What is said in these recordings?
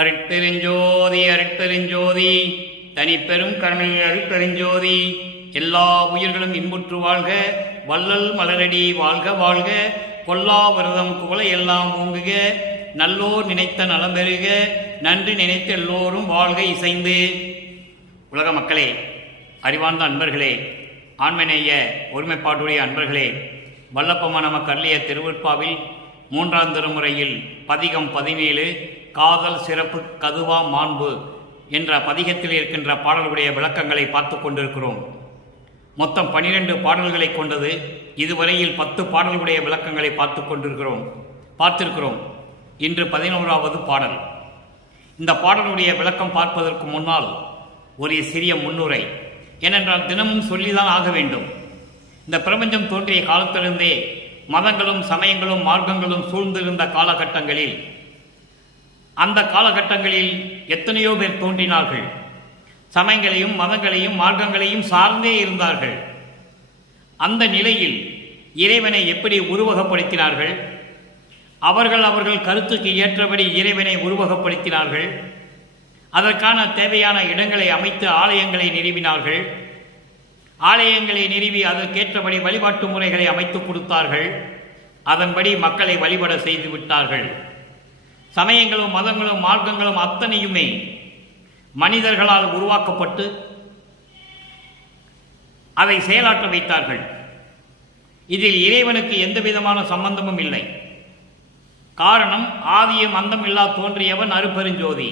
அருட்பெருஞ்சோதி அருட்பெருஞ்சோதி தனிப்பெரும் கருணை அருட்பெருஞ்சோதி. எல்லா உயிர்களும் இன்புற்று வாழ்க, வள்ளல் மலரடி வாழ்க வாழ்க, கொல்லா விரதம் குவளை எல்லாம் ஓங்குக, நல்லோர் நினைத்த நலம் பெறுக, நன்றி நினைத்த எல்லோரும் வாழ்க இசைந்து. உலக மக்களே, அறிவார்ந்த அன்பர்களே, ஆண்மநேய ஒருமைப்பாட்டுடைய அன்பர்களே, வல்லப்பமா நமக்கு அருளிய திருவருட்பாவில் 3ஆம் திருமுறையில் பதிகம் 17 காதல் சிறப்பு கதுவா மாண்பு என்ற பதிகத்தில் இருக்கின்ற பாடல்களுடைய விளக்கங்களை பார்த்து கொண்டிருக்கிறோம். மொத்தம் 12 பாடல்களை கொண்டது. இதுவரையில் 10 பாடல்களுடைய விளக்கங்களை பார்த்திருக்கிறோம். இன்று 11வது பாடல். இந்த பாடலுடைய விளக்கம் பார்ப்பதற்கு முன்னால் ஒரு சிறிய முன்னுரை. ஏனென்றால் தினமும் சொல்லிதான் ஆக வேண்டும். இந்த பிரபஞ்சம் தோன்றிய காலத்திலிருந்தே மதங்களும் சமயங்களும் மார்க்கங்களும் சூழ்ந்திருந்த காலகட்டங்களில், அந்த காலகட்டங்களில் எத்தனையோ பேர் தோன்றினார்கள். சமயங்களையும் மதங்களையும் மார்க்கங்களையும் சார்ந்தே இருந்தார்கள். அந்த நிலையில் இறைவனை எப்படி உருவகப்படுத்தினார்கள்? அவர்கள் கருத்துக்கு ஏற்றபடி இறைவனை உருவகப்படுத்தினார்கள். அதற்கான தேவையான இடங்களை அமைத்து ஆலயங்களை நிறுவினார்கள். ஆலயங்களை நிறுவி அதற்கேற்றபடி வழிபாட்டு முறைகளை அமைத்து கொடுத்தார்கள். அதன்படி மக்களை வழிபட செய்து விட்டார்கள். சமயங்களும் மதங்களும் மார்க்கங்களும் அத்தனையுமே மனிதர்களால் உருவாக்கப்பட்டு அதை செயலாற்ற வைத்தார்கள். இதில் இறைவனுக்கு எந்த விதமான சம்பந்தமும் இல்லை. காரணம், ஆதியும் அந்தம் இல்லா தோன்றியவன் அருட்பெருஞ்சோதி.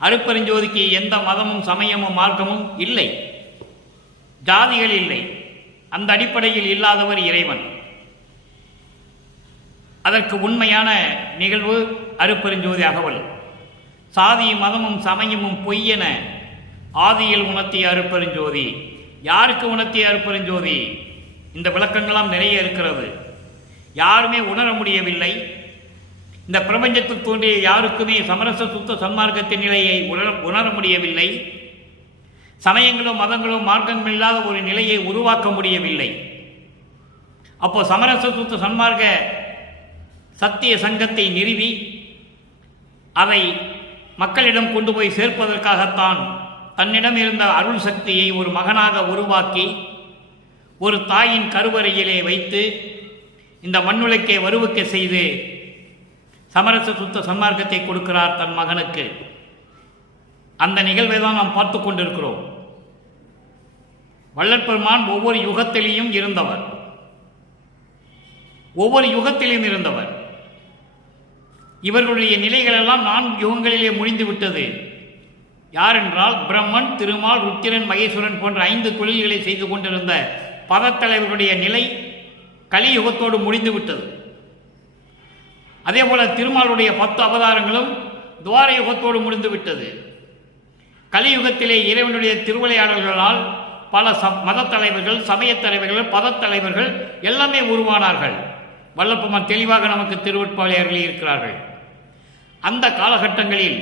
அருட்பெருஞ்சோதிக்கு எந்த மதமும் சமயமும் மார்க்கமும் இல்லை, ஜாதிகள் இல்லை. அந்த அடிப்படையில் இல்லாதவர் இறைவன். அதற்கு உண்மையான நிகழ்வு அருட்பெருஞ்சோதி அகவல். சாதியும் மதமும் சமயமும் பொய்யென ஆதியில் உணர்த்திய அருட்பெருஞ்சோதி. யாருக்கு உணர்த்திய அருட்பெருஞ்சோதி? இந்த விளக்கங்களாம் நிறைய இருக்கிறது. யாருமே உணர முடியவில்லை. இந்த பிரபஞ்சத்தில் தோன்றிய யாருக்குமே சமரச சுத்த சன்மார்க்கத்தின் நிலையை உணர முடியவில்லை. சமயங்களும் மதங்களும் மார்க்கங்கள் இல்லாத ஒரு நிலையை உருவாக்க முடியவில்லை. அப்போ சமரச சுத்த சன்மார்க்க சத்திய சங்கத்தை நிறுவி அதை மக்களிடம் கொண்டு போய் சேர்ப்பதற்காகத்தான் தன்னிடம் இருந்த அருள் சக்தியை ஒரு மகனாக உருவாக்கி ஒரு தாயின் கருவறையிலே வைத்து இந்த மண்ணுலக்கே வருவிக்க செய்து சமரச சுத்த சன்மார்க்கத்தை கொடுக்கிறார் தன் மகனுக்கு. அந்த நிகழ்வை தான் நாம் பார்த்து கொண்டிருக்கிறோம். வள்ளற்பெருமான் ஒவ்வொரு யுகத்திலேயும் இருந்தவர். இவர்களுடைய நிலைகளெல்லாம் 4 யுகங்களிலே முடிந்து விட்டது. யாரென்றால் பிரம்மன், திருமால், ருத்திரன், மகேஸ்வரன் போன்ற 5 தொழில்களை செய்து கொண்டிருந்த பதத்தலைவர்களுடைய நிலை கலியுகத்தோடு முடிந்து விட்டது. அதே போல திருமாலுடைய 10 அவதாரங்களும் துவார யுகத்தோடு முடிந்து விட்டது. கலியுகத்திலே இறைவனுடைய திருவிளையாடல்களால் பல மத தலைவர்கள், சமயத் தலைவர்கள், பதத்தலைவர்கள் எல்லாமே உருவானார்கள். வல்லப்பெருமான் தெளிவாக நமக்கு திருவருட்பாவை அருளி இருக்கிறார்கள். அந்த காலகட்டங்களில்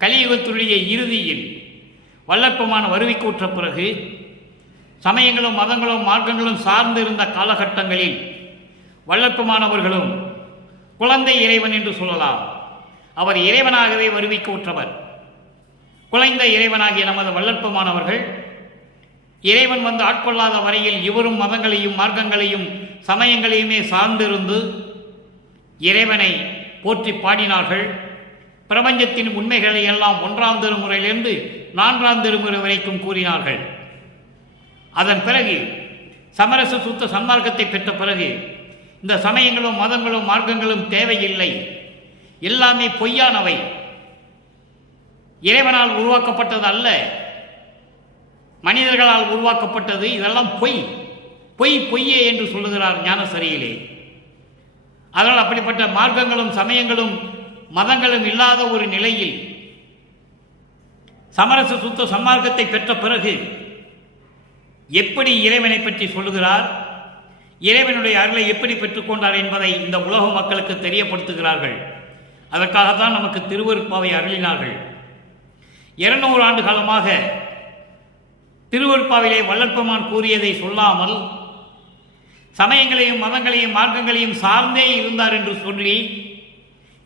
கலியுகத்துடைய இறுதியில் வல்லப்பெருமான் வருவிக்கூற்ற பிறகு சமயங்களும் மதங்களும் மார்க்கங்களும் சார்ந்து இருந்த காலகட்டங்களில் வல்லப்பெருமானவர்களும் குழந்தை இறைவன் என்று சொல்லலாம். அவர் இறைவனாகவே வருவிக்கூற்றவர். குழந்தை இறைவனாகிய நமது வள்ளற்பெருமானவர்கள் இறைவன் வந்து ஆட்கொள்ளாத வரையில் இவரும் மதங்களையும் மார்க்கங்களையும் சமயங்களையுமே சார்ந்திருந்து இறைவனை போற்றி பாடினார்கள். பிரபஞ்சத்தின் உண்மைகளை எல்லாம் 1ஆம் திருமுறையிலிருந்து 4ஆம் திருமுறை வரைக்கும் கூறினார்கள். அதன் பிறகு சமரச சுத்த சன்மார்க்கத்தை பெற்ற பிறகு இந்த சமயங்களும் மதங்களும் மார்க்கங்களும் தேவையில்லை, எல்லாமே பொய்யானவை, இறைவனால் உருவாக்கப்பட்டது அல்ல, மனிதர்களால் உருவாக்கப்பட்டது, இதெல்லாம் பொய்யே என்று சொல்லுகிறார் ஞானசரியிலே. அதனால் அப்படிப்பட்ட மார்க்கங்களும் சமயங்களும் மதங்களும் இல்லாத ஒரு நிலையில் சமரச சுத்த சன்மார்க்கத்தை பெற்ற பிறகு எப்படி இறைவனை பற்றி சொல்லுகிறார், இறைவனுடைய அருளை எப்படி பெற்றுக்கொண்டார் என்பதை இந்த உலக மக்களுக்கு தெரியப்படுத்துகிறார்கள். அதற்காகத்தான் நமக்கு திருவருட்பாவை அருளினார்கள். 200 ஆண்டு காலமாக திருவருட்பாவிலே வள்ளற்பெருமான் கூறியதை சொல்லாமல் சமயங்களையும் மதங்களையும் மார்க்கங்களையும் சார்ந்தே இருந்தார் என்று சொல்லி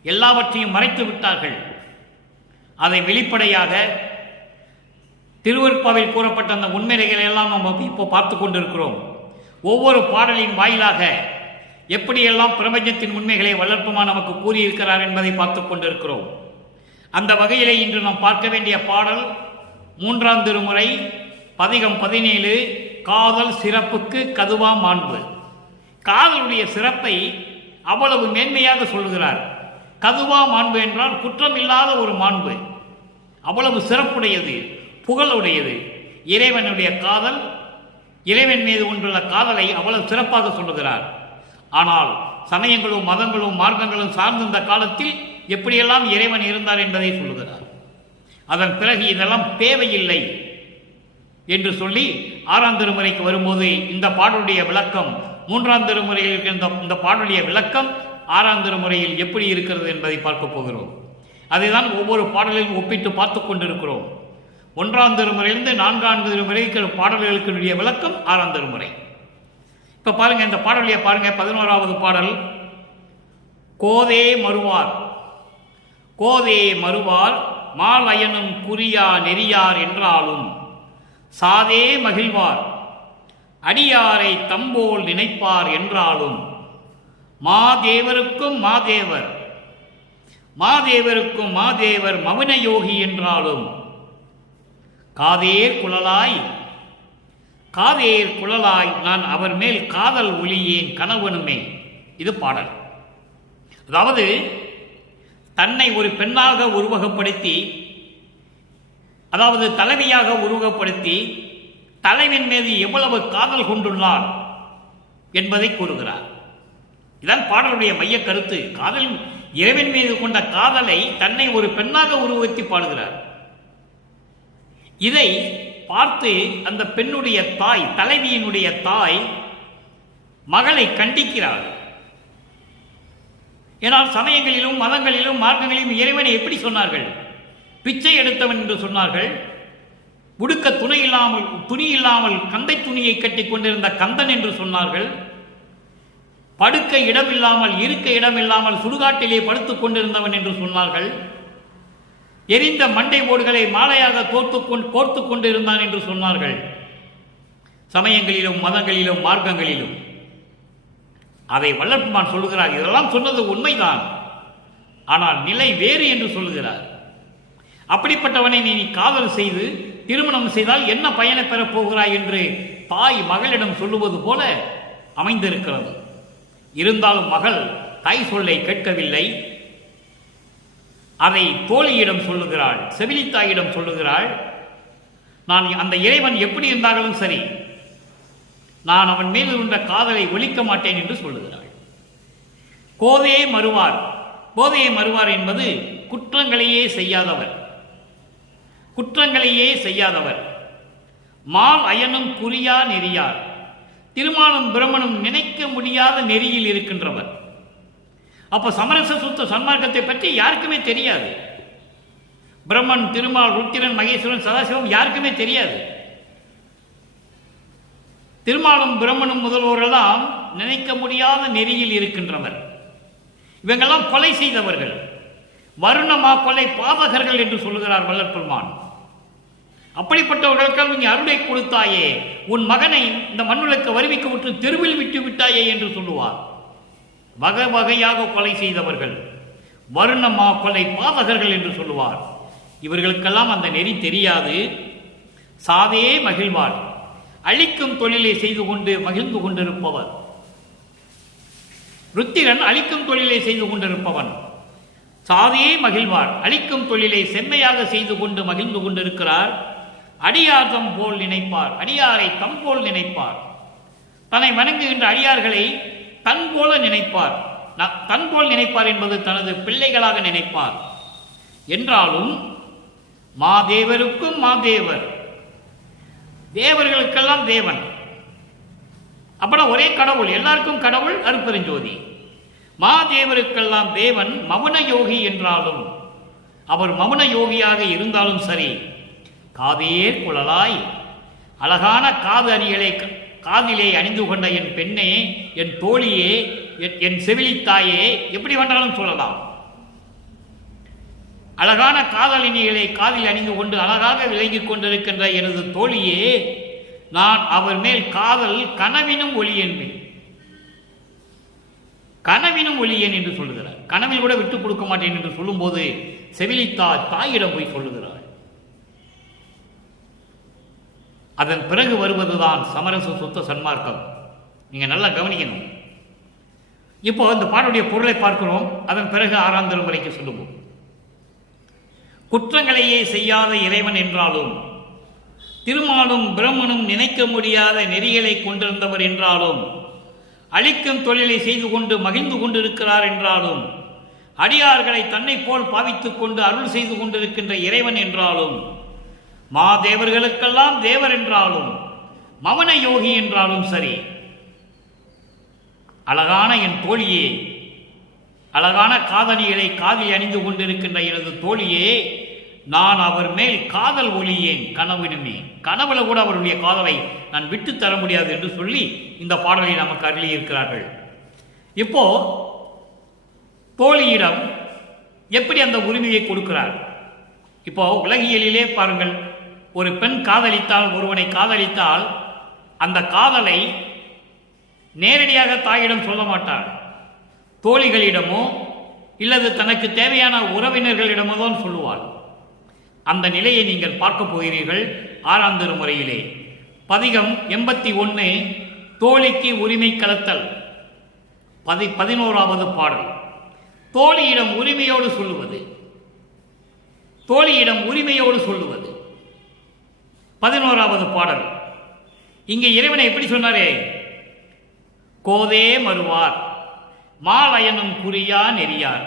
எல்லாவற்றையும் மறைத்து விட்டார்கள். அதை வெளிப்படையாக திருவருட்பாவில் கூறப்பட்ட அந்த உண்மைகளை எல்லாம் நம்ம இப்போ பார்த்து கொண்டிருக்கிறோம். ஒவ்வொரு பாடலின் வாயிலாக எப்படியெல்லாம் பிரபஞ்சத்தின் உண்மைகளை வளர்ப்புமா நமக்கு கூறியிருக்கிறார் என்பதை பார்த்து கொண்டிருக்கிறோம். அந்த வகையிலே இன்று நாம் பார்க்க வேண்டிய பாடல் 3ஆம் திருமுறை பதிகம் 17 காதல் சிறப்புக்கு கதுவா மாண்பு. காதலுடைய சிறப்பை அவ்வளவு மேன்மையாக சொல்கிறார். கதுவா மாண்பு என்றால் குற்றம் இல்லாத ஒரு மாண்பு, அவ்வளவு சிறப்புடையது, புகழுடையது. இறைவனுடைய காதல், இறைவன் மீது கொண்டுள்ள காதலை அவ்வளவு சிறப்பாக சொல்லுகிறார். ஆனால் சமயங்களும் மதங்களும் மார்க்கங்களும் சார்ந்த இந்த காலத்தில் எப்படியெல்லாம் இறைவன் இருந்தார் என்பதை சொல்லுகிறார். அதன் பிறகு இதெல்லாம் தேவையில்லை என்று சொல்லி 6ஆம் திருமுறைக்கு வரும்போது இந்த பாடலுடைய விளக்கம் 3ஆம் திருமுறையில் இருக்கின்ற இந்த பாடலுடைய விளக்கம் 6ஆம் திருமுறையில் எப்படி இருக்கிறது என்பதை பார்க்க போகிறோம். அதைதான் ஒவ்வொரு பாடலையும் ஒப்பிட்டு பார்த்து கொண்டிருக்கிறோம். 1ஆம் திருமுறையிலிருந்து 4ஆம் திருமுறை பாடல்களுக்கு விளக்கம் 6ஆம் திருமுறை. இப்ப பாருங்க, இந்த பாடலையே பாருங்க. 11வது பாடல். கோதே மறுவார் கோதே மறுவார் மாலயனும் குறியா நெறியார் என்றாலும் சாதே மகிழ்வார் அடியாரை தம்போல் நினைப்பார் என்றாலும் மாதேவருக்கும் மாதேவர் மாதேவருக்கும் மாதேவர் மவுன யோகி என்றாலும் காதேர் குழலாய் நான் அவர் மேல் காதல் ஒளியேன் கணவனுமே. இது பாடல். அதாவது தன்னை ஒரு பெண்ணாக உருவகப்படுத்தி, அதாவது தலைவியாக உருவகப்படுத்தி தலைவன் மீது எவ்வளவு காதல் கொண்டுள்ளார் என்பதை கூறுகிறார். இதான் பாடலுடைய மைய கருத்து. காதல், இறைவன் மீது கொண்ட காதலை தன்னை ஒரு பெண்ணாக உருவகத்தி பாடுகிறார். இதை பார்த்து அந்த பெண்ணுடைய தாய், தலைவியினுடைய தாய் மகளை கண்டிக்கிறார். ஏனால் சமயங்களிலும் மதங்களிலும் மார்க்கங்களிலும் இறைவனை எப்படி சொன்னார்கள்? பிச்சை எடுத்தவன் என்று சொன்னார்கள். உடுக்க துணி இல்லாமல் கந்தை துணியை கட்டி கொண்டிருந்த கந்தன் என்று சொன்னார்கள். படுக்க இடமில்லாமல் இருக்க இடமில்லாமல் சுடுகாட்டிலே படுத்துக் கொண்டிருந்தவன் என்று சொன்னார்கள். எரிந்த மண்டை ஓடுகளை மாலையாக கோர்த்து கொண்டிருந்தான் என்று சொன்னார்கள். சமயங்களிலும் மதங்களிலும் மார்க்கங்களிலும் அதை வல்லற்பெருமான் சொல்லுகிறார். இதெல்லாம் சொன்னது உண்மைதான், ஆனால் நிலை வேறு என்று சொல்லுகிறார். அப்படிப்பட்டவனை நீ காதல் செய்து திருமணம் செய்தால் என்ன பயனை பெறப் போகிறாய் என்று தாய் மகளிடம் சொல்லுவது போல அமைந்திருக்கிறது. இருந்தாலும் மகள் தாய் சொல்லை கேட்கவில்லை. அதை தோழியிடம் சொல்லுகிறாள், செவிலித்தாயிடம் சொல்லுகிறாள். நான் அந்த இறைவன் எப்படி இருந்தாலும் சரி, நான் அவன் மீது உள்ள காதலை ஒழிக்க மாட்டேன் என்று சொல்லுகிறாள். கோதே மறுவார். கோதே மறுவார் என்பது குற்றங்களையே செய்யாதவர். மால் அயனும் குறியா நெறியார். திருமாலும் பிரம்மனும் நினைக்க முடியாத நெறியில் இருக்கின்றவர். அப்ப சமரச சுத்த சன்மார்க்கத்தை பற்றி யாருக்குமே தெரியாது. பிரம்மன், திருமால், ருத்திரன், மகேஸ்வரன், சதாசிவம் யாருக்குமே தெரியாது. திருமாலும் பிரம்மனும் முதல்வரெல்லாம் நினைக்க முடியாத நெறியில் இருக்கின்றவர். இவங்கெல்லாம் கொலை செய்தவர்கள், வருணமா கொலை பாதகர்கள் என்று சொல்லுகிறார் வல்லற்பெருமான். அப்படிப்பட்டவர்களுக்கு நீ அருளை கொடுத்தாயே, உன் மகனை இந்த மண்ணுலக்கு வருவிக்க விட்டு தெருவில் விட்டு விட்டாயே என்று சொல்லுவார். வகை வகையாக கொலை செய்தவர்கள், வருணமா கொலை பாதகர்கள் என்று சொல்லுவார். இவர்களுக்கெல்லாம் அந்த நெறி தெரியாது. சாதே மகிழ்வார். அழிக்கும் தொழிலை செய்து கொண்டு மகிழ்ந்து கொண்டிருப்பவர். ருத்திரன் அழிக்கும் தொழிலை செய்து கொண்டிருப்பவன். சாதே மகிழ்வார். அழிக்கும் தொழிலை செம்மையாக செய்து கொண்டு மகிழ்ந்து கொண்டிருக்கிறார். அடியார் தம் போல் நினைப்பார். அடியாரை தம் போல் நினைப்பார். தன்னை வணங்குகின்ற அடியார்களை தன் போல நினைப்பார். தன் போல் நினைப்பார் என்பது தனது பிள்ளைகளாக நினைப்பார். என்றாலும் மாதேவருக்கும் மாதேவர், தேவர்களுக்கெல்லாம் தேவன். அப்புறம் ஒரே கடவுள், எல்லாருக்கும் கடவுள் அருட்பெருஞ்சோதி. மாதேவருக்கெல்லாம் தேவன் மவுன யோகி என்றாலும், அவர் மவுன யோகியாக இருந்தாலும் சரி, காதேர் குழலாய் அழகான காது அணிகளை காதிலே அணிந்து கொண்ட என் பெண்ணே, என் தோழியே, என் செவிலித்தாயே, எப்படி வேண்டாலும் சொல்லலாம். அழகான காதலினிகளை காதில் அணிந்து கொண்டு அழகாக விளங்கிக் கொண்டிருக்கின்ற எனது தோழியே, நான் அவர் மேல் காதல் கனவினும் ஒளி என்பேன். கனவினும் ஒளியேன் என்று சொல்லுகிறார். கனவில் கூட விட்டுக் கொடுக்க மாட்டேன் என்று சொல்லும்போது செவிலித்தாய் தாயிடம் போய் சொல்லுகிறார். அதன் பிறகு வருவதுதான் சமரச சுத்த சன்மார்க்கம். நீங்க நல்லா கவனிக்கணும். இப்போ இந்த பாடலுடைய பொருளை பார்க்கிறோம். அதன் பிறகு 6ஆம் திருமுறைக்கு சொல்லுவோம். குற்றங்களையே செய்யாத இறைவன் என்றாலும், திருமாலும் பிரம்மனும் நினைக்க முடியாத நெறிகளை கொண்டிருந்தவர் என்றாலும், அழிக்கும் தொழிலை செய்து கொண்டு மகிழ்ந்து கொண்டிருக்கிறார் என்றாலும், அடியார்களை தன்னை போல் பாவித்துக் கொண்டு அருள் செய்து கொண்டிருக்கின்ற இறைவன் என்றாலும், மாதேவர்களுக்கெல்லாம் தேவர் என்றாலும், மவன யோகி என்றாலும் சரி, அழகான என் தோழியே, அழகான காதலிகளை காதில் அணிந்து கொண்டிருக்கின்ற எனது தோழியே, நான் அவர் மேல் காதல் ஒளியேன் கனவினுமே. கனவுல கூட அவருடைய காதலை நான் விட்டு தர முடியாது என்று சொல்லி இந்த பாடலை நமக்கு அருளியிருக்கிறார்கள். இப்போ தோழியிடம் எப்படி அந்த உரிமையை கொடுக்கிறார்? இப்போ உலகியலிலே பாருங்கள், ஒரு பெண் காதலித்தால், ஒருவனை காதலித்தால், அந்த காதலை நேரடியாக தாயிடம் சொல்ல மாட்டாள். தோழிகளிடமோ இல்லது தனக்கு தேவையான உறவினர்களிடமோ தான் சொல்லுவாள். அந்த நிலையை நீங்கள் பார்க்க போகிறீர்கள் 6ஆம் திருமுறையிலே. பதிகம் 81 தோழிக்கு உரிமை கலத்தல் 11வது பாடல். தோழியிடம் உரிமையோடு சொல்லுவது, தோழியிடம் உரிமையோடு சொல்லுவது 11வது பாடல். இங்கே இறைவனை எப்படி சொன்னாரே, கோதே மறுவார் மாலயனும் குறியா நெறியார்,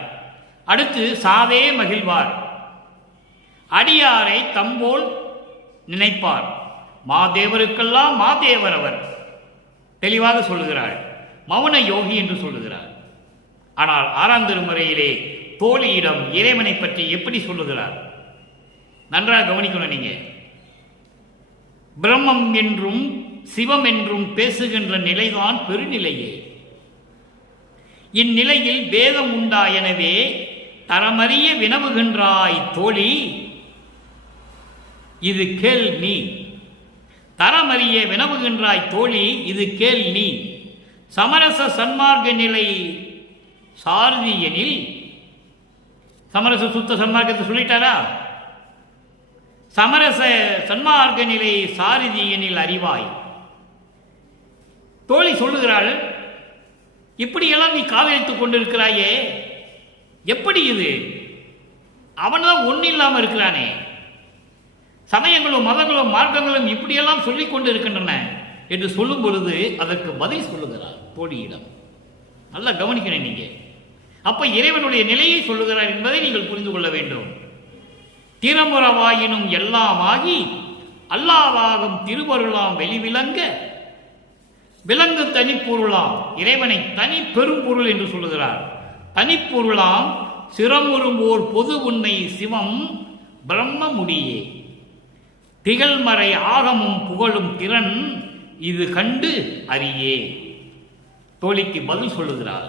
அடுத்து சாதே மகிழ்வார், அடியாரை தம்போல் நினைப்பார், மாதேவருக்கெல்லாம் மாதேவர் அவர். தெளிவாக சொல்லுகிறாள். மௌன யோகி என்று சொல்லுகிறார். ஆனால் 6ஆம் திருமுறையிலே தோழியிடம் இறைவனை பற்றி எப்படி சொல்லுகிறார்? நன்றாக கவனிக்கணும். நீங்க பிரம்மம் என்றும் சிவம் என்றும் பேசுகின்ற நிலைதான் பெருநிலையே. இந்நிலையில் வேதம் உண்டா எனவே தரமறிய வினவுகின்றாய் தோழி, இது கேள் நீ. தரமறிய வினவுகின்றாய் தோழி, இது கேள் நீ. சமரச சன்மார்க்க நிலை சாரதி எனில், சமரச சுத்த சன்மார்க்கத்தை சொல்லிட்டாரா? சமரச சன்மார்க்க நிலை சாரதி எனில் அறிவாய். தோழி சொல்லுகிறாள், இப்படியெல்லாம் நீ காதலித்துக் கொண்டிருக்கிறாயே, எப்படி இது? அவன்தான் ஒன்றும் இல்லாமல் இருக்கிறானே. சமயங்களும் மதங்களும் மார்க்கங்களும் இப்படியெல்லாம் சொல்லிக் கொண்டு இருக்கின்றன என்று சொல்லும் பொழுது அதற்கு பதில் சொல்லுகிறார் தோழியிடம். நல்லா கவனிக்கிறேன் நீங்க. அப்ப இறைவனுடைய நிலையை சொல்லுகிறார் என்பதை நீங்கள் புரிந்து கொள்ள வேண்டும். திறமுறவாயினும் எல்லாம் ஆகி அல்லாவாகும் திருவருளாம் வெளிவிளங்க விலங்கு தனிப்பொருளாம். இறைவனை தனி பெரும் பொருள் என்று சொல்லுகிறார். தனிப்பொருளாம் சிரமுறும்போர் பொது உண்மை சிவம் பிரம்ம முடியே. திகழ்மறை ஆகமும் புகழும் திறன் இது கண்டு அறியே. தோழிக்கு பதில் சொல்லுகிறார்.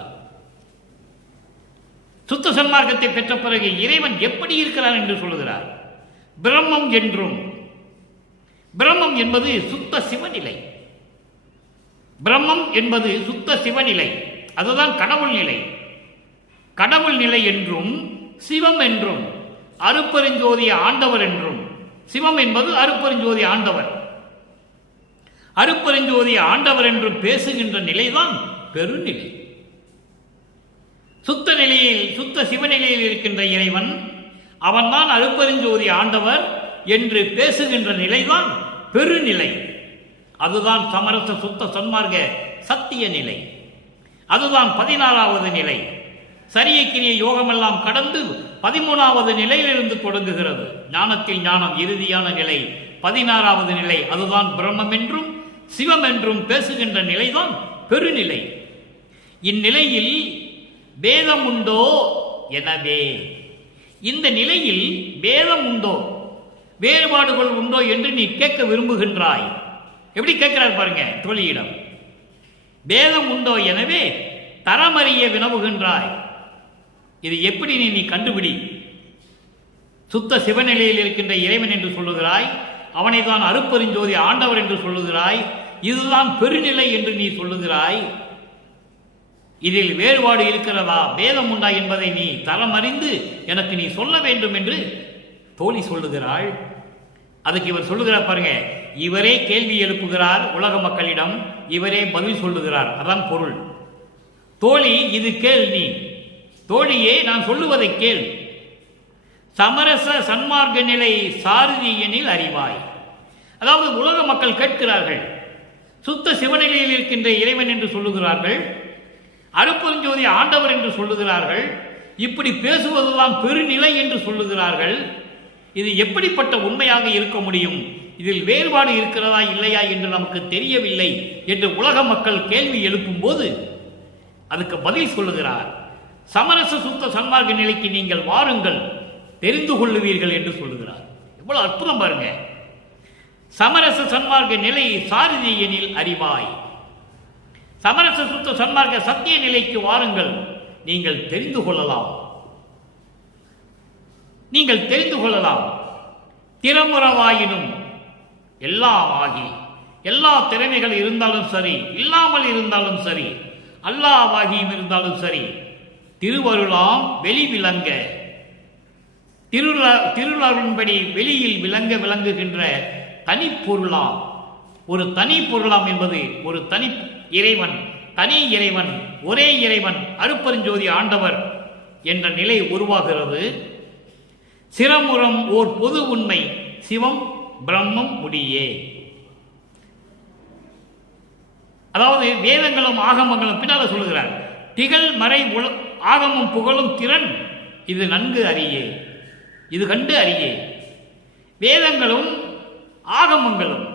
சுத்த சன்மார்க்கத்தை பெற்ற பிறகு இறைவன் எப்படி இருக்கிறார் என்று சொல்லுகிறார். பிரம்மம் என்றும், பிரம்மம் என்பது சுத்த சிவநிலை. பிரம்மம் என்பது சுத்த சிவநிலை, அதுதான் கடவுள் நிலை. கடவுள் நிலை என்றும், சிவம் என்றும், அருப்பெருஞ்சோதி ஆண்டவர் என்றும். சிவம் என்பது அருப்பெருஞ்சோதி ஆண்டவர். அருப்பெருஞ்சோதி ஆண்டவர் என்று பேசுகின்ற நிலைதான் பெருநிலை. சுத்த நிலையில், சுத்த சிவநிலையில் இருக்கின்ற இறைவன், அவன்தான் அருப்பெருஞ்சோதி ஆண்டவர் என்று பேசுகின்ற நிலைதான் பெருநிலை. அதுதான் சமரச சுத்த சன்மார்க்க சத்திய நிலை. அதுதான் 16வது நிலை. சரியக்கிரிய யோகமெல்லாம் கடந்து 13வது நிலையிலிருந்து தொடங்குகிறது. ஞானத்தில் ஞானம் இறுதியான நிலை 16வது நிலை. அதுதான் பிரம்மம் என்றும் சிவம் என்றும் பேசுகின்ற நிலைதான் பெருநிலை. இந்நிலையில் வேதம் உண்டோ? எனவே இந்த நிலையில் வேதம் உண்டோ, வேறுபாடுகள் உண்டோ என்று நீ கேட்க விரும்புகின்றாய். எப்படி கேட்கிறார் பாருங்க தோழியிடம். வேதம் உண்டோ எனவே தரமறிய வினவுகின்றாய். இது எப்படி நீ கண்டுபிடி. சுத்த சிவநிலையில் இருக்கின்ற இறைவன் என்று சொல்லுகிறாய், அவனை தான் அருட்பெருஞ்சோதி ஆண்டவர் என்று சொல்லுகிறாய், இதுதான் பெருநிலை என்று நீ சொல்லுகிறாய். இதில் வேறுபாடு இருக்கிறதா, பேதம் உண்டா என்பதை நீ தரமறிந்து எனக்கு நீ சொல்ல வேண்டும் என்று தோழி சொல்லுகிறாள். அதுக்கு இவர் சொல்லுகிறார் பாருங்க, இவரே கேள்வி எழுப்புகிறார் உலக மக்களிடம், இவரே பதில் சொல்லுகிறார். அதான் பொருள். தோழி இது கேள், நீ தோழியே நான் சொல்லுவதை கேள். சமரச சன்மார்க்க நிலை சாரதி எனில் அறிவாய். அதாவது உலக மக்கள் கேட்கிறார்கள், சுத்த சிவநிலையில் இருக்கின்ற இறைவன் என்று சொல்லுகிறார்கள், அருட்பெருஞ்சோதி ஆண்டவர் என்று சொல்லுகிறார்கள், இப்படி பேசுவதுதான் பெருநிலை என்று சொல்லுகிறார்கள். இது எப்படிப்பட்ட உண்மையாக இருக்க முடியும்? இதில் வேறுபாடு இருக்கிறதா இல்லையா என்று நமக்கு தெரியவில்லை என்று உலக மக்கள் கேள்வி எழுப்பும் போது அதுக்கு பதில் சொல்லுகிறார். சமரச சுத்த சன்மார்க்க நிலைக்கு நீங்கள் வாருங்கள், தெரிந்து கொள்ளுவீர்கள் என்று சொல்லுகிறார். எவ்வளவு அற்புதம் பாருங்க. சமரச சன்மார்க்க நிலை சாரதி எனில் அறிவாய். சமரச சுத்த சன்மார்க்க சத்திய நிலைக்கு வாருங்கள், நீங்கள் தெரிந்து கொள்ளலாம். நீங்கள் தெரிந்து கொள்ளலாம். திறமுறவாயினும் எல்லாம் ஆகி, எல்லா திறமைகள் இருந்தாலும் சரி, இல்லாமல் இருந்தாலும் சரி, அல்லாவாகியும் இருந்தாலும் சரி, திருவருளாம் வெளி விளங்க, திருளரும்படி வெளியில் விளங்க விளங்குகின்ற தனிப்பொருளாம். ஒரு தனி பொருளாம் என்பது ஒரு தனி இறைவன், தனி இறைவன், ஒரே இறைவன், அருட்பெருஞ்சோதி ஆண்டவர் என்ற நிலை உருவாகிறது. சிரமுறம் ஓர் பொது உண்மை, சிவம் பிரம்மம் முடியே. அதாவது வேதங்களும் ஆகமங்களும் பின்னால சொல்லுகிறார், திகழ் மறை ஆகமும் புகழும் திறன் இது நன்கு அறியே, இது கண்டு அறியே. வேதங்களும் ஆகமங்களும்,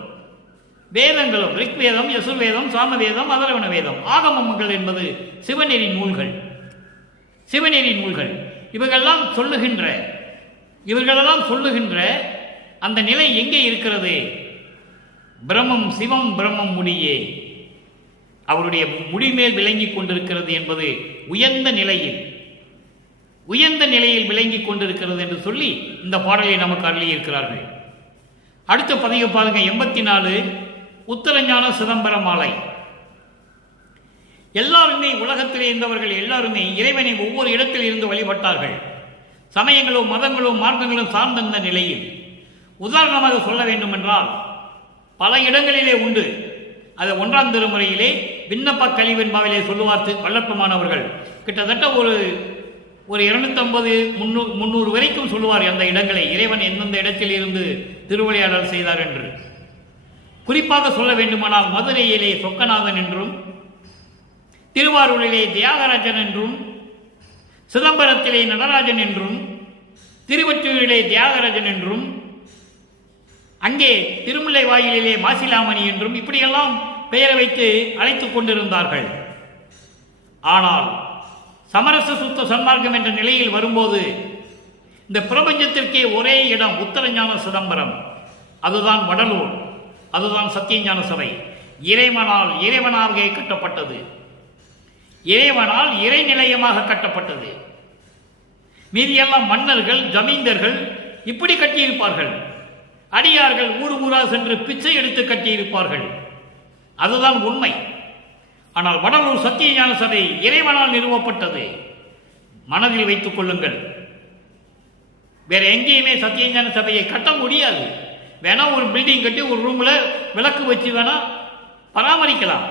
வேதங்களும் ரிக்வேதம், யசுர்வேதம், சாமவேதம், அதர்வண வேதம், ஆகமங்கள் என்பது சிவநெறி நூல்கள். சிவநெறி நூல்கள் இவர்களெல்லாம் சொல்லுகின்ற அந்த நிலை எங்கே இருக்கிறது? பிரம்மம், சிவம் பிரம்மம் முடியே, அவருடைய முடிமேல் விளங்கிக் கொண்டிருக்கிறது என்பது உயர்ந்த நிலையில் விளங்கிக் கொண்டிருக்கிறது என்று சொல்லி இந்த பாடலை நமக்கு அருளியிருக்கிறார்கள். அடுத்த பதிவு பாருங்க, 84 உத்தரஞான சிதம்பர மாலை. எல்லாருமே உலகத்திலே இருந்தவர்கள் எல்லாருமே இறைவனை ஒவ்வொரு இடத்தில் இருந்து வழிபட்டார்கள். சமயங்களும் மதங்களும் மார்க்கங்களும் சார்ந்த நிலையில். உதாரணமாக சொல்ல வேண்டும் என்றால் பல இடங்களிலே உண்டு. அது 1ஆம் திருமுறையிலே விண்ணப்ப கலிவெண்பாவிலே சொல்லுவார் வல்லப்பமானவர்கள். கிட்டத்தட்ட ஒரு 250 300 வரைக்கும் சொல்லுவார் அந்த இடங்களை, இறைவன் எந்தெந்த இடத்தில் இருந்து திருவிளையாடல் செய்தார் என்று. குறிப்பாக சொல்ல வேண்டுமானால் மதுரையிலே சொக்கநாதன் என்றும், திருவாரூரிலே தியாகராஜன் என்றும், சிதம்பரத்திலே நடராஜன் என்றும், திருவொற்றியூரிலே தியாகராஜன் என்றும், அங்கே திருமுல்லை வாயிலே மாசிலாமணி என்றும் இப்படியெல்லாம் பெயரை வைத்து அழைத்துக் கொண்டிருந்தார்கள். ஆனால் சமரச சுத்த சன்மார்க்கம் என்ற நிலையில் வரும்போது இந்த பிரபஞ்சத்திற்கே ஒரே இடம் உத்தரஞான சிதம்பரம். அதுதான் வடலூர், அதுதான் சத்தியஞான சபை. இறைவனாக கட்டப்பட்டது, இறைவனால் இறைநிலையமாக கட்டப்பட்டது. மீதியெல்லாம் மன்னர்கள், ஜமீந்தர்கள் இப்படி கட்டியிருப்பார்கள். அடியார்கள் ஊரா சென்று பிச்சை எடுத்து கட்டியிருப்பார்கள். அதுதான் உண்மை. ஆனால் வடலூர் சத்தியஞான சபை இறைவனால் நிறுவப்பட்டது. மனதில் வைத்துக் கொள்ளுங்கள். வேற எங்கேயுமே சத்தியஞான சபையை கட்ட முடியாது. வேணா ஒரு பில்டிங் கட்டி ஒரு ரூம்ல விளக்கு வச்சு வேணா பராமரிக்கலாம்.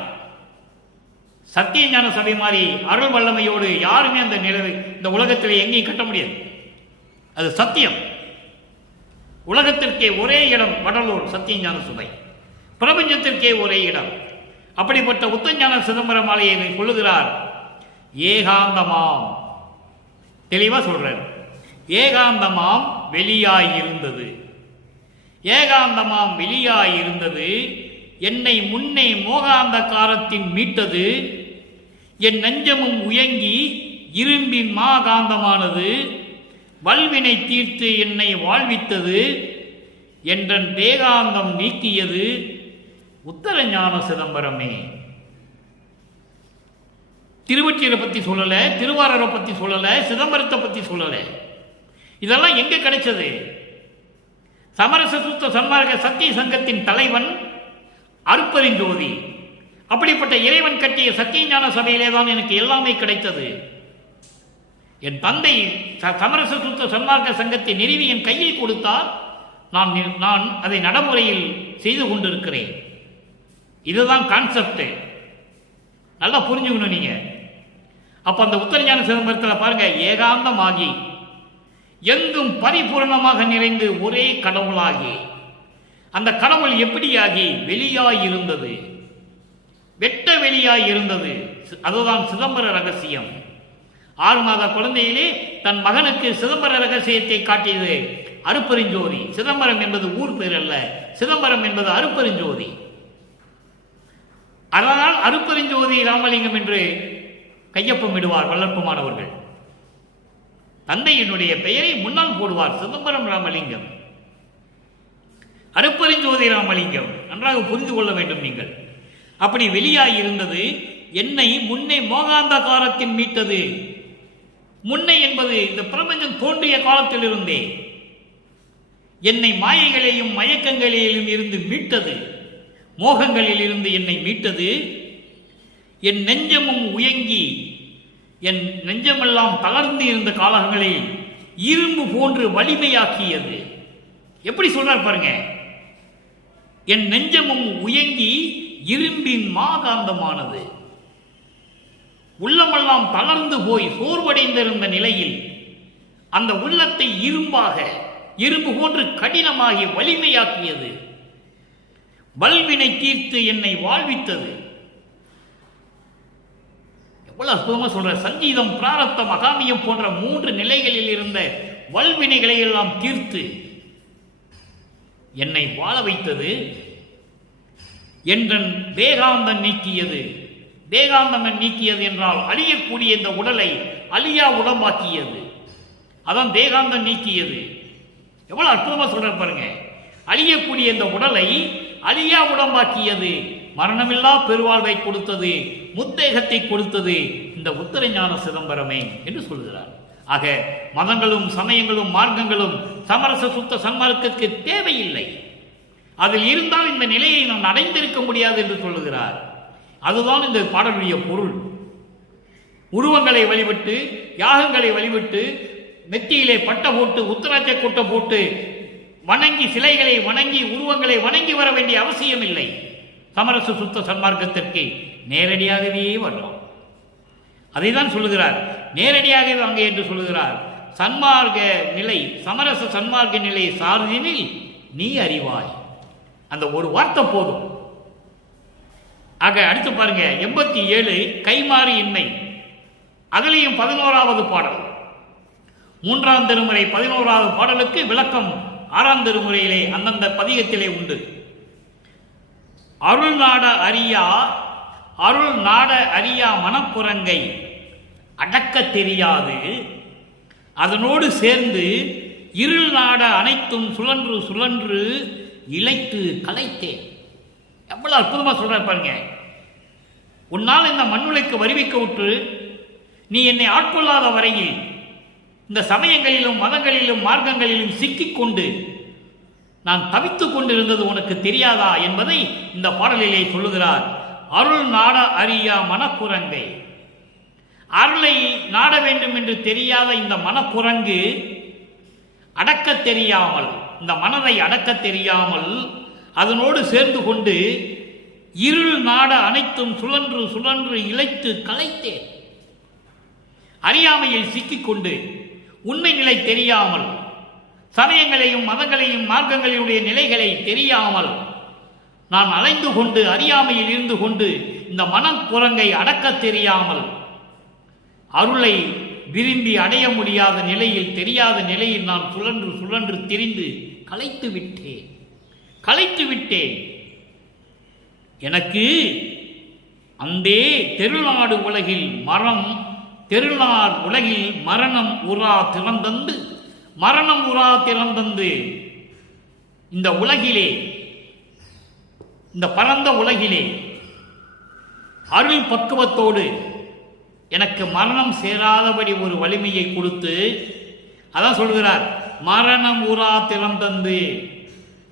சத்தியஞான சபை மாதிரி அருள் வல்லமையோடு யாருமே அந்த நிலவு இந்த உலகத்தில் எங்கேயும் கட்ட முடியாது. அது சத்தியம். உலகத்திற்கே ஒரே இடம் வடலூர் சத்தியஞான சபை, பிரபஞ்சத்திற்கே ஒரே இடம். அப்படிப்பட்ட உத்தரஞான சிதம்பரம் மாலையை கொள்ளுகிறார். ஏகாந்தமாம், தெளிவா சொல்றார். ஏகாந்தமாம் வெளியாயிருந்தது, ஏகாந்தமாம் வெளியாயிருந்தது, என்னை முன்னே மோகாந்த காரத்தின் மீட்டது, என் நெஞ்சமும் உயங்கி இரும்பின் மாகாந்தமானது, வல்வினை தீர்த்து என்னை வாழ்வித்தது, என்றன் தேகாந்தம் நீக்கியது உத்தரஞான சிதம்பரமே. திருவொற்றியூரை பற்றி சொல்லல, திருவாரூரை பற்றி சொல்லல, சிதம்பரத்தை பற்றி சொல்லல. இதெல்லாம் எங்க கிடைச்சது? சமரச சுத்த சன்மார்க்க சத்திய சங்கத்தின் தலைவன் அருட்பெருஞ்சோதி. அப்படிப்பட்ட இறைவன் கட்டிய சத்தியஞான சபையிலே தான் எனக்கு எல்லாமே கிடைத்தது. என் தந்தை சமரச சுத்த சன்மார்க்க சங்கத்தை நிறுவி என் கையில் கொடுத்தால் நான் அதை நடைமுறையில் செய்து கொண்டிருக்கிறேன். இதுதான் கான்செப்ட். நல்லா புரிஞ்சுக்கணும் நீங்க. அப்ப அந்த உத்தரஞான சிதம்பரத்தில் பாருங்க, ஏகாந்தமாகி எங்கும் பரிபூர்ணமாக நிறைந்து ஒரே கடவுளாகி, அந்த கடவுள் எப்படியாகி வெளியாய் இருந்தது, வெட்ட வெளியாய் இருந்தது. அதுதான் சிதம்பர ரகசியம். 6 மாத குழந்தையிலே தன் மகனுக்கு சிதம்பர ரகசியத்தை காட்டியது அருட்பெருஞ்சோதி. சிதம்பரம் என்பது ஊர் பேர் அல்ல, சிதம்பரம் என்பது அருட்பெருஞ்சோதி. அதனால் அருட்பெருஞ்சோதி ராமலிங்கம் என்று கையொப்பமிடுவார் வளர்ப்புமானவர்கள். தந்தையினுடைய பெயரை முன்னால் போடுவார், சிதம்பரம் ராமலிங்கம், அருட்பெருஞ்சோதி ராமலிங்கம். நன்றாக புரிந்து கொள்ள வேண்டும் நீங்கள். அப்படி வெளியாய் இருந்தது என்னை முன்னே மோகாந்த காலத்தில் மீட்டது. முன்னை என்பது இந்த பிரபஞ்சம் தோன்றிய காலத்தில் இருந்தே என்னை மாயைகளையும் மயக்கங்களிலும் இருந்து மீட்டது. மோகங்களில் இருந்து என்னை மீட்டது. என் நெஞ்சமும் உயங்கி, என் நெஞ்சமெல்லாம் தளர்ந்து இருந்த காலங்களில் இரும்பு போன்று வலிமையாக்கியது. எப்படி சொல்றார் பாருங்க, என் நெஞ்சமும் உயங்கி இரும்பின் மாகாந்தமானது. உள்ளமெல்லாம் தளர்ந்து போய் சோர்வடைந்திருந்த நிலையில் அந்த உள்ளத்தை இரும்பு போன்று கடினமாகி வலிமையாக்கியது. வல்வினை தீர்த்து என்னை வாழ்வித்தது. எவ்வளவு அற்புதமா சொல்ற. சங்கீதம், பிராரத்தம், அகாமியம் போன்ற 3 நிலைகளில் இருந்த வல்வினைகளை எல்லாம் தீர்த்து என்னை வாழ வைத்தது. என்றன் வேகாந்தம் நீக்கியது. வேகாந்தம் நீக்கியது என்றால் அழியக்கூடிய இந்த உடலை அழியா உடம்பாக்கியது. அதான் வேகாந்தம் நீக்கியது. எவ்வளவு அற்புதமா சொல்ற பாருங்க. அழியக்கூடிய இந்த உடலை அழியா உடம்பாக்கியது. மரணமில்லா பெருவாழ்வை கொடுத்தது, முத்தேகத்தை கொடுத்தது இந்த உத்தரஞான சிதம்பரமே என்று சொல்கிறார். ஆக மதங்களும் சமயங்களும் மார்க்கங்களும் சமரச சுத்த சன்மார்க்கத்திற்கு தேவையில்லை. அதில் இருந்தால் இந்த நிலையை நான் அடைந்திருக்க முடியாது என்று சொல்லுகிறார். அதுதான் இந்த பாடலுடைய பொருள். உருவங்களை வழிபட்டு, யாகங்களை வழிபட்டு, நெத்தியிலே பட்டை போட்டு, உத்தராட்ச கொட்டை போட்டு வணங்கி, சிலைகளை வணங்கி, உருவங்களை வணங்கி வர வேண்டிய அவசியம் இல்லை. சமரச சுத்த சன்மார்க்கத்திற்கு நேரடியாகவே வரலாம். அதை தான் சொல்லுகிறார். நேரடியாகவே வாங்க என்று சொல்லுகிறார். சன்மார்க்க நிலை, சமரச சன்மார்க்க நிலை சார்தினில் நீ அறிவாய். அந்த ஒரு வார்த்தை போதும். ஆக அடுத்து பாருங்க, 87 கைமாறு இன்மை. அதிலையும் 11வது பாடல், 3ஆம் திருமுறை 11வது பாடலுக்கு விளக்கம் 6ஆம் திருமுறையிலே அந்தந்த பதிகத்திலே உண்டு. அருள் நாட அறியா மனப்புறங்கை அடக்க தெரியாது, அதனோடு சேர்ந்து இருள் நாட அனைத்தும் சுழன்று சுழன்று இழைத்து கலைத்தேன். எவ்வளவு அற்புதமா சொல்ற பாருங்க. உன்னால் இந்த மண்ணுலைக்கு வருவிக்க விட்டு நீ என்னை ஆட்கொள்ளாத வரையில் இந்த சமயங்களிலும் மதங்களிலும் மார்க்கங்களிலும் சிக்கிக்கொண்டு நான் தவித்துக் கொண்டிருந்தது உனக்கு தெரியாதா என்பதை இந்த பாடலிலே சொல்லுகிறார். அருள் நாட அறியா மனக்குரங்கை. அருளை நாட வேண்டும் என்று தெரியாத இந்த மனக்குரங்கு அடக்க தெரியாமல், இந்த மனதை அடக்க தெரியாமல் அதனோடு சேர்ந்து கொண்டு இருள் நாட அனைத்தும் சுழன்று சுழன்று இழைத்து கலைத்தேன். அறியாமையில் சிக்கிக்கொண்டு, உண்மை நிலை தெரியாமல், சமயங்களையும் மதங்களையும் மார்க்கங்களுடைய நிலைகளை தெரியாமல் நான் அலைந்து கொண்டு, அறியாமையில் இருந்து கொண்டு இந்த மனக்குரங்கை அடக்க தெரியாமல், அருளை விரும்பி அடைய முடியாத நிலையில், தெரியாத நிலையில் நான் சுழன்று சுழன்று திரிந்து கலைத்து விட்டேன். எனக்கு அந்தே தெருநாடு உலகில் தெருநாள் உலகில் மரணம் உரா திறந்தந்து இந்த உலகிலே, இந்த பரந்த உலகிலே அருள் பக்குவத்தோடு எனக்கு மரணம் சேராதபடி ஒரு வலிமையை கொடுத்து, அதான் சொல்கிறார், மரணம் ஊரா திறம் தந்து,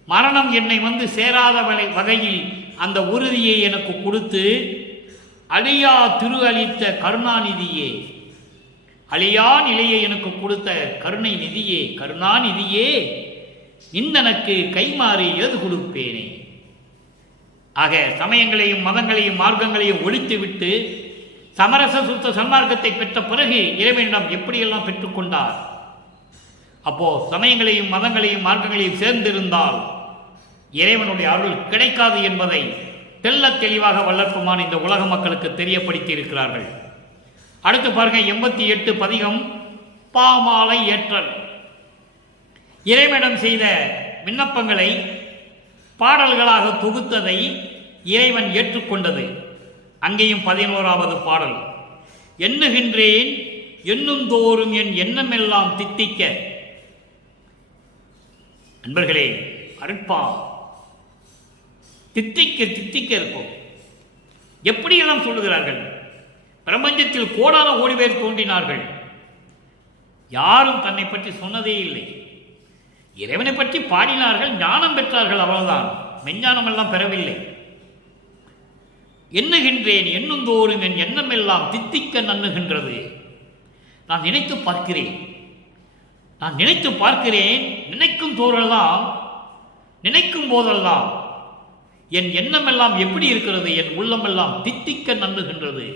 மரணம் என்னை சேராத வகையில் அந்த உறுதியை எனக்கு கொடுத்து அழியா திரு அளித்த கருணாநிதியே, அழியா நிலையை எனக்கு கொடுத்த கருணை நிதியே, கருணாநிதியே, இந்தனக்கு கைமாறி எது கொடுப்பேனே. ஆக சமயங்களையும் மதங்களையும் மார்க்கங்களையும் ஒழித்துவிட்டு சமரச சுத்த சன்மார்க்கத்தை பெற்ற பிறகு இறைவனிடம் எப்படியெல்லாம் பெற்றுக்கொண்டார். அப்போ சமயங்களையும் மதங்களையும் மார்க்கங்களையும் சேர்ந்திருந்தால் இறைவனுடைய அருள் கிடைக்காது என்பதை தெள்ள தெளிவாக வல்லற்புமான் இந்த உலக மக்களுக்கு தெரியப்படுத்தி இருக்கிறார்கள். அடுத்து பாருங்க, 88 பதிகம் பாமாலை ஏற்றல். இறைவனிடம் செய்த விண்ணப்பங்களை பாடல்களாக தொகுத்ததை இறைவன் ஏற்றுக்கொண்டது. அங்கேயும் 11வது பாடல், எண்ணுகின்றேன் எண்ணும் தோறும் என் எண்ணமெல்லாம் தித்திக்க. நண்பர்களே, அருட்பா தித்திக்க தித்திக்க இருக்கும். எப்படியெல்லாம் சொல்லுகிறார்கள். பிரபஞ்சத்தில் கோடான கோடி பேர் தோன்றினார்கள், யாரும் தன்னை பற்றி சொன்னதே இல்லை. இறைவனை பற்றி பாடினார்கள், ஞானம் பெற்றார்கள், அவ்வளவுதான். மெஞ்ஞானம் எல்லாம் பெறவில்லை. எண்ணுகின்றேன் எண்ணும் தோறும் என் எண்ணம் எல்லாம் தித்திக்க நண்ணுகின்றது. நான் நினைத்து பார்க்கிறேன், நான் நினைத்து பார்க்கிறேன். நினைக்கும் தோறெல்லாம், நினைக்கும் போதெல்லாம் என் எண்ணம் எல்லாம் எப்படி இருக்கிறது, என் உள்ளமெல்லாம் தித்திக்க நண்ணுகின்றது.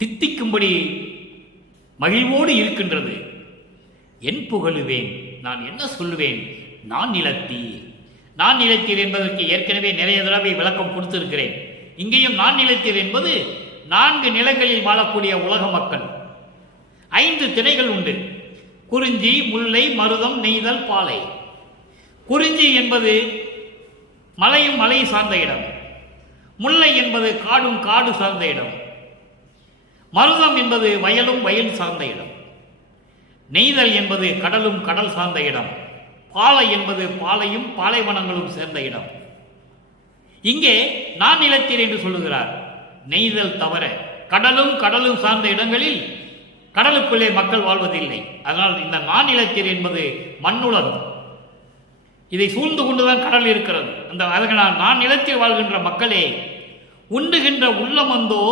தித்திக்கும்படி மகிழ்வோடு இருக்கின்றது. என் புகழுவேன், நான் என்ன சொல்லுவேன், நான் நிலத்தீர். நான் நிலத்தீர் என்பதற்கு ஏற்கனவே நிறைய தடவை விளக்கம் கொடுத்திருக்கிறேன். இங்கேயும் நான் நிலத்தீர் என்பது 4 நிலங்களில் வாழக்கூடிய உலக மக்கள். 5 திணைகள் உண்டு: குறிஞ்சி, முல்லை, மருதம், நெய்தல், பாலை. குறிஞ்சி என்பது மலையும் மலை சார்ந்த இடம். முல்லை என்பது காடும் காடு சார்ந்த இடம். மருதம் என்பது வயலும் வயல் சார்ந்த இடம். நெய்தல் என்பது கடலும் கடல் சார்ந்த இடம். பாலை என்பது பாலையும் பாலைவனங்களும் சேர்ந்த இடம். இங்கே நான் நிலத்தீர் என்று சொல்லுகிறார். நெய்தல் தவிர கடலும் கடலும் சார்ந்த இடங்களில் கடலுக்குள்ளே மக்கள் வாழ்வதில்லை. அதனால் இந்த நான் நிலத்தீர் என்பது மண்ணுலகம். இதை சூழ்ந்து கொண்டுதான் கடல் இருக்கிறது. அதனால் நான் நிலத்தில் வாழ்கின்ற மக்களே, உண்டுகின்ற உள்ளமந்தோ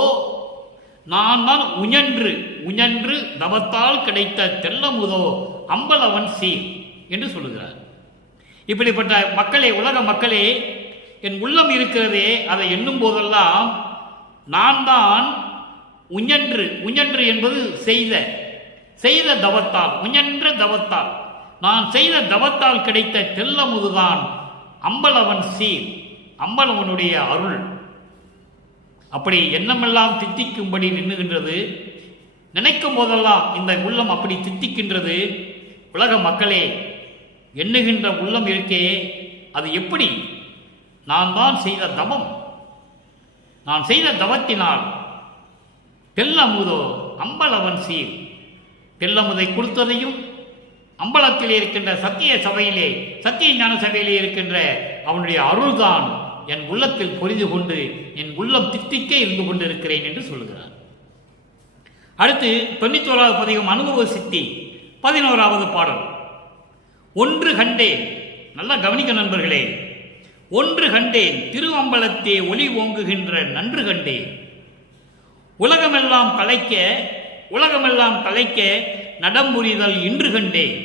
நான் தான் உஞன்று உஞன்று தவத்தால் கிடைத்த தெல்லமுதோ அம்பலவன் சீர் என்று சொல்லுகிறார். இப்படிப்பட்ட மக்களே, உலக மக்களே, என் உள்ளம் இருக்கிறதே, அதை எண்ணும் போதெல்லாம் நான் தான் உஞன்று, உஞன்று என்பது செய்த தவத்தால், உஞன்ற தவத்தால், நான் செய்த தவத்தால் கிடைத்த தெல்லமுதுதான் அம்பலவன் சீர், அம்பலவனுடைய அருள். அப்படி எண்ணமெல்லாம் தித்திக்கும்படி நின்னுகின்றது. நினைக்கும் போதெல்லாம் இந்த உள்ளம் அப்படி தித்திக்கின்றது. உலக மக்களே, எண்ணுகின்ற உள்ளம் இருக்கே, அது எப்படி? நான் தான் செய்த தவம், நான் செய்த தவத்தினால் தெல்லமுதோ அம்பலவன் சீர். தெல்லமுதை கொடுத்ததையும் அம்பலத்தில் இருக்கின்ற சத்திய சபையிலே, சத்திய ஞான சபையிலே இருக்கின்ற அவனுடைய அருள்தான் என் உள்ளத்தில் புரிந்து கொண்டு என் உள்ளம் தித்திக்க இருந்து கொண்டிருக்கிறேன் என்று சொல்லுகிறார். அடுத்து 91வது பதிகம் அனுபவ சித்தி, 11வது பாடல். ஒன்று கண்டேன். நல்லா கவனிக்க நண்பர்களே. ஒன்று கண்டேன், திருவம்பலத்தே ஒளி ஓங்குகின்ற நன்று கண்டேன். உலகமெல்லாம் கலைக்க, உலகமெல்லாம் கலைக்க நடம்புரிதல் இன்று கண்டேன்.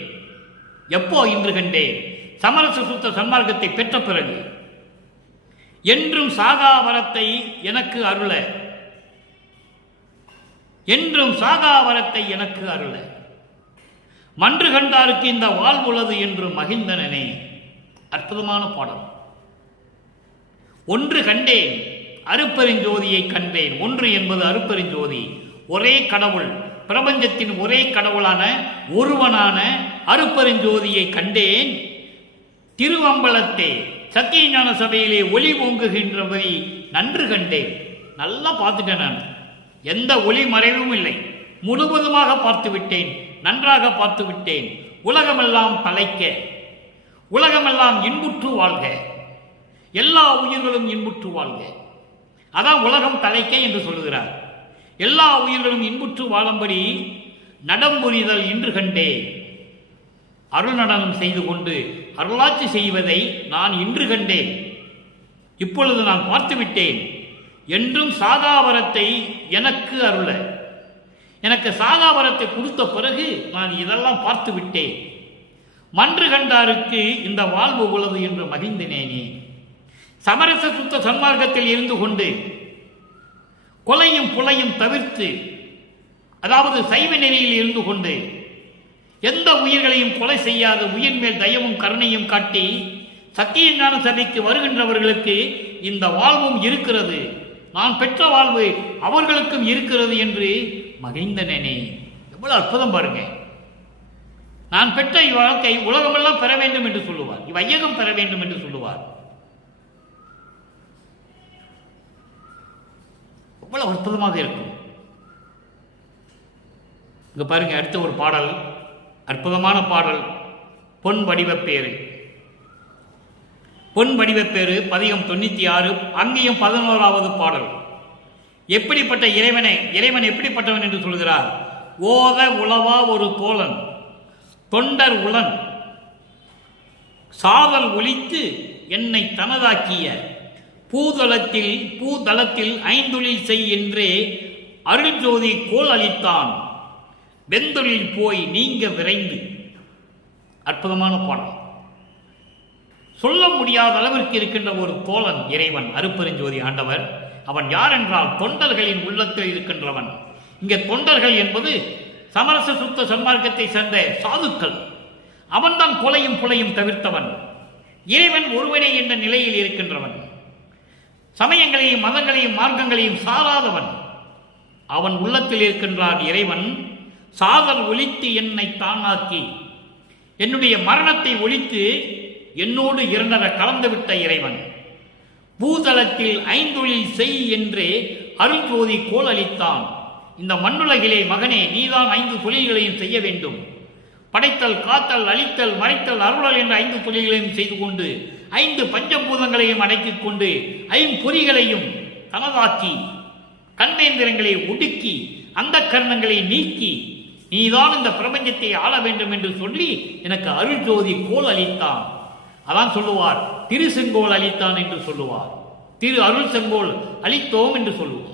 எப்போ இன்று கண்டேன்? சமரச சுத்த சன்மார்க்கத்தை பெற்ற பிறகு. என்றும் சாகாவரத்தை எனக்கு அருள, என்றும் சாகாவரத்தை எனக்கு அருள, மன்று கண்டாருக்கு இந்த வாழ்வுள்ளது என்று மகிழ்ந்தனனே. அற்புதமான பாடம். ஒன்று கண்டேன், அருப்பெருஞ்சோதியை கண்டேன். ஒன்று என்பது அருப்பெருஞ்சோதி, ஒரே கடவுள், பிரபஞ்சத்தின் ஒரே கடவுளான ஒருவனான அருப்பெருஞ்சோதியை கண்டேன். திருவம்பலத்தே சத்திய ஞான சபையிலே ஒளி ஓங்குகின்றபடி நன்று கண்டேன். நல்லா பார்த்துட்டேன். நான் எந்த ஒளி மறைவும் இல்லை, முழுவதுமாக பார்த்து விட்டேன், நன்றாக பார்த்து விட்டேன். உலகமெல்லாம் தலைக்க, உலகமெல்லாம் இன்புற்று வாழ்க, எல்லா உயிர்களும் இன்புற்று வாழ்க. அதான் உலகம் தலைக்க என்று சொல்லுகிறார். எல்லா உயிர்களும் இன்புற்று வாழும்படி நடம்புரிதல் இன்று கண்டே. அருள் நடனம் செய்து கொண்டு அருளாட்சி செய்வதை நான் இன்று கண்டேன். இப்பொழுது நான் பார்த்துவிட்டேன். என்றும் சாகாவரத்தை எனக்கு அருள, எனக்கு சாகாவரத்தை கொடுத்த பிறகு நான் இதெல்லாம் பார்த்து விட்டேன். மன்று கண்டாருக்கு இந்த வாழ்வு உள்ளது என்று மகிழ்ந்தினேனே. சமரச சுத்த சன்மார்க்கத்தில் இருந்து கொண்டு கொலையும் புலையும் தவிர்த்து, அதாவது சைவ நெறியில் இருந்து கொண்டு எந்த உயிர்களையும் கொலை செய்யாத உயிர் மேல் தயவும் கருணையும் காட்டி சத்திய ஞான சபைக்கு வருகின்றவர்களுக்கு இந்த வாழ்வும் இருக்கிறது, நான் பெற்ற வாழ்வு அவர்களுக்கும் இருக்கிறது என்று மகிழ்ந்தனே. எவ்வளவு அற்புதம் பாருங்க. நான் பெற்ற இவ்வாழ்க்கை உலகமெல்லாம் பெற வேண்டும் என்று சொல்லுவார், இவ்வையகம் பெற வேண்டும் என்று சொல்லுவார். எவ்வளவு அற்புதமாக இருக்கும். இங்க பாருங்க, அடுத்த ஒரு பாடல், அற்புதமான பாடல். பொன் வடிவப்பேறு. பொன் வடிவப்பேறு பதிகம் 96, அங்கேயும் 11வது பாடல். எப்படிப்பட்ட இறைவனை, இறைவன் எப்படிப்பட்டவன் என்று சொல்கிறார். ஓத உளவா ஒரு தோழன் தொண்டர் உளன் சாதல் ஒலித்து என்னை தனதாக்கிய பூதளத்தில் ஐந்தொழில் செய் என்றே அருள் ஜோதி கோல் அளித்தான் வெந்தொழில் போய் நீங்க விரைந்து. அற்புதமான பாடல். சொல்ல முடியாத அளவிற்கு இருக்கின்ற ஒரு தோழன் இறைவன் அருட்பெருஞ்சோதி ஆண்டவர். அவன் யார் என்றால் தொண்டர்களின் உள்ளத்தில் இருக்கின்றவன். இங்கே தொண்டர்கள் என்பது சமரச சுத்த சன்மார்க்கத்தை சேர்ந்த சாதுக்கள். அவன்தான் கொலையும் புலையும் தவிர்த்தவன். இறைவன் ஒருவனே என்ற நிலையில் இருக்கின்றவன். சமயங்களையும் மதங்களையும் மார்க்கங்களையும் சாராதவன். அவன் உள்ளத்தில் இருக்கின்றான் இறைவன். சாதல் ஒலித்து என்னை தானாக்கி, என்னுடைய மரணத்தை ஒலித்து என்னோடு இரண்டர கலந்துவிட்ட இறைவன். பூதளத்தில் ஐந்தொழில் செய் என்றே அருள் ஜோதி கோல் அளித்தான். இந்த மண்ணுலகிலே மகனே, நீதான் 5 தொழில்களையும் செய்ய வேண்டும். படைத்தல், காத்தல், அழித்தல், மறைத்தல், அருளல் என்ற 5 தொழில்களையும் செய்து கொண்டு 5 பஞ்சபூதங்களையும் அடக்கிக் கொண்டு 5 பொறிகளையும் தனதாக்கி கண்மேந்திரங்களை ஒடுக்கி அந்த கர்ணங்களை நீக்கி நீதான் இந்த பிரபஞ்சத்தை ஆள வேண்டும் என்று சொல்லி எனக்கு அருள் ஜோதி கோல் அளித்தான். அதான் சொல்லுவார், திரு செங்கோல் அளித்தான் என்று சொல்லுவார், திரு அருள் செங்கோல் அளித்தோம் என்று சொல்லுவார்.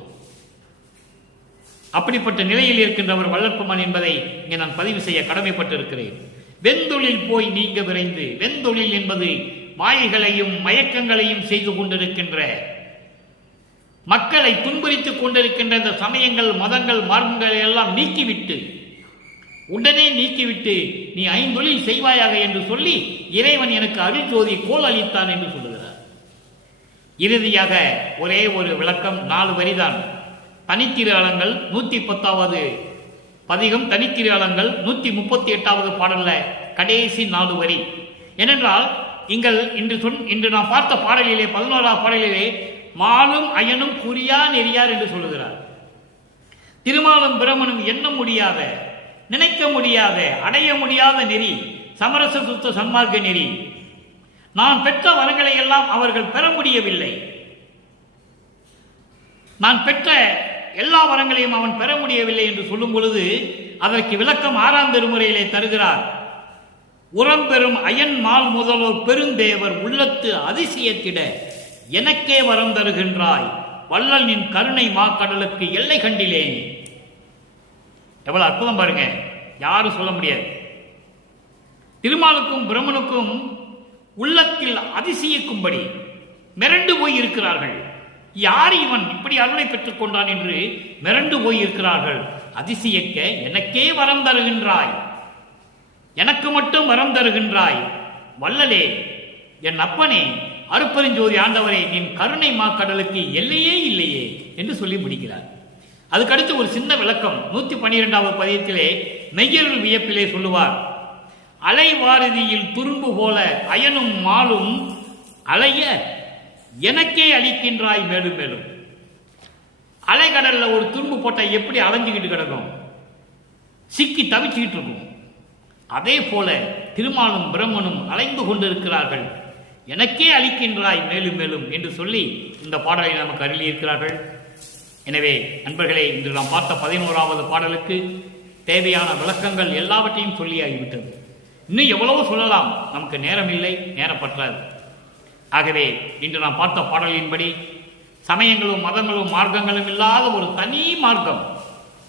அப்படிப்பட்ட நிலையில் இருக்கின்றவர் வள்ளற்பெருமான் என்பதை இங்கே நான் பதிவு செய்ய கடமைப்பட்டிருக்கிறேன். வெந்தொழில் போய் நீங்க விரைந்து. வெந்தொழில் என்பது மாயைகளையும் மயக்கங்களையும் செய்து கொண்டிருக்கின்ற, மக்களை துன்புரித்துக் கொண்டிருக்கின்ற இந்த சமயங்கள், மதங்கள், மார்க்கங்களை எல்லாம் நீக்கிவிட்டு, உடனே நீக்கிவிட்டு நீ 5 தொழில் செய்வாயாக என்று சொல்லி இறைவன் எனக்கு அருள் ஜோதி கோல் அளித்தான் என்று சொல்லுகிறார். இறுதியாக ஒரே ஒரு விளக்கம், 4 வரிதான். தனித்திரு அலங்கள் 110வது பதிகம், தனித்திரு அலங்கள் 138வது பாடல்ல கடைசி 4 வரி. ஏனென்றால் இன்று நாம் பார்த்த பாடலிலே 11வது பாடலிலே மாலும் அயனும் குறியா நெறியார் என்று சொல்லுகிறார். திருமாலும் பிரமனும் எண்ண முடியாத, நினைக்க முடியாத, அடைய முடியாத நெறி சமரச சுத்த சன்மார்க்க நெறி. நான் பெற்ற வரங்களை எல்லாம் அவர்கள் பெற முடியவில்லை. நான் பெற்ற எல்லா வரங்களையும் அவன் பெற முடியவில்லை என்று சொல்லும் பொழுது அதற்கு விளக்கம் 6ஆம் திருமுறையிலே தருகிறார். உரம்பெறும் அயன் மால் முதல்வர் பெருந்தேவர் உள்ளத்து அதிசயத்திட எனக்கே வரம் தருகின்றாய் வள்ளல் நின் கருணை மாக்கடலுக்கு எல்லை கண்டிலேன். எவ்வளவு அற்புதம் பாருங்க, யாரும் சொல்ல முடியாது. திருமாலுக்கும் பிரம்மனுக்கும் உள்ளத்தில் அதிசயிக்கும்படி மிரண்டு போய் இருக்கிறார்கள். யார் இவன் இப்படி அருளை பெற்றுக் கொண்டான் என்று மிரண்டு போய் இருக்கிறார்கள். அதிசயிக்க எனக்கே வரம் தருகின்றாய், எனக்கு மட்டும் வரம் தருகின்றாய் வள்ளலே, என் அப்பனே, அருட்பெருஞ்சோதி ஆண்டவரே, நின் கருணை மாக்கடலுக்கு எல்லையே இல்லையே என்று சொல்லி முடிக்கிறார். அதுக்கடுத்து ஒரு சின்ன விளக்கம் 112வது பதியத்திலே மெய்யருள் வியப்பிலே சொல்லுவார். அலைவாரதியில் துரும்பு போல அயனும் மாலும் அலைய எனக்கே அளிக்கின்றாய் மேலும் மேலும். அலைக்கடல்ல ஒரு துரும்பு போட்டா எப்படி அலைஞ்சுக்கிட்டு கிடக்கும், சிக்கி தவிச்சுக்கிட்டு இருக்கும். அதே போல திருமாலும் பிரம்மனும் அலைந்து கொண்டிருக்கிறார்கள். எனக்கே அளிக்கின்றாய் மேலும் மேலும் என்று சொல்லி இந்த பாடலை நமக்கு அருளியிருக்கிறார்கள். எனவே நண்பர்களே, இன்று நாம் பார்த்த 11வது பாடலுக்கு தேவையான விளக்கங்கள் எல்லாவற்றையும் சொல்லியாகிவிட்டது. இன்னும் எவ்வளவோ சொல்லலாம், நமக்கு நேரம் இல்லை, நேரப்பற்றாது. ஆகவே இன்று நாம் பார்த்த பாடலின்படி சமயங்களும் மதங்களும் மார்க்கங்களும் இல்லாத ஒரு தனி மார்க்கம்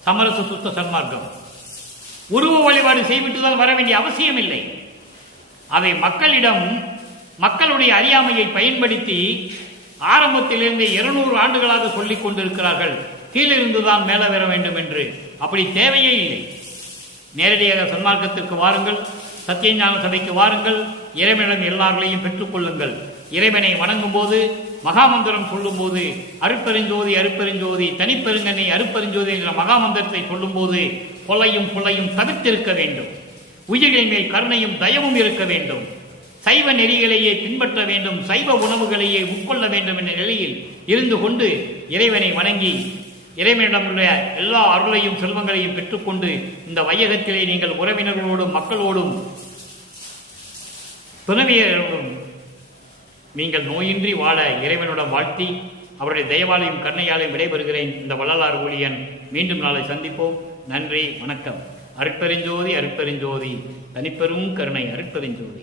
சமரச சுத்த சன்மார்க்கம். உருவ வழிபாடு செய்விட்டுதான் வர வேண்டிய அவசியம் இல்லை. அதை மக்களுடைய அறியாமையை பயன்படுத்தி ஆரம்பத்திலிருந்து 200 ஆண்டுகளாக சொல்லிக் கொண்டிருக்கிறார்கள், கீழிருந்துதான் மேல வர வேண்டும் என்று. அப்படி தேவையே இல்லை. நேரடியாக சன்மார்க்கத்திற்கு வாருங்கள், சத்தியஞான சபைக்கு வாருங்கள், இறைவனிடம் எல்லார்களையும் பெற்றுக்கொள்ளுங்கள். இறைவனை வணங்கும் போது, மகாமந்திரம் சொல்லும் போது, அருட்பெருஞ்சோதி அருட்பெருஞ்சோதி தனிப்பெருங்கனை அருட்பெருஞ்சோதி என்ற மகாமந்திரத்தை சொல்லும் போது புலையும் தவிர்த்திருக்க வேண்டும். உயிரின் மேல் கருணையும் தயவும் இருக்க வேண்டும். சைவ நெறிகளையே பின்பற்ற வேண்டும், சைவ உணவுகளையே உட்கொள்ள வேண்டும் என்ற நிலையில் இருந்து கொண்டு இறைவனை வணங்கி இறைவனிடமுள்ள எல்லா அருளையும் செல்வங்களையும் பெற்றுக்கொண்டு இந்த வையகத்திலே நீங்கள் உறவினர்களோடும் மக்களோடும் துணைவியரோடும் நீங்கள் நோயின்றி வாழ இறைவனுடன் வாழ்த்தி அவருடைய தயவாலையும் கருணையாலையும் விடைபெறுகிறேன். இந்த வள்ளலார் ஊழியன். மீண்டும் நாளை சந்திப்போம். நன்றி, வணக்கம். அருட்பெருஞ்சோதி அருட்பெருஞ்சோதி தனிப்பெரும் கருணை அருட்பெருஞ்சோதி.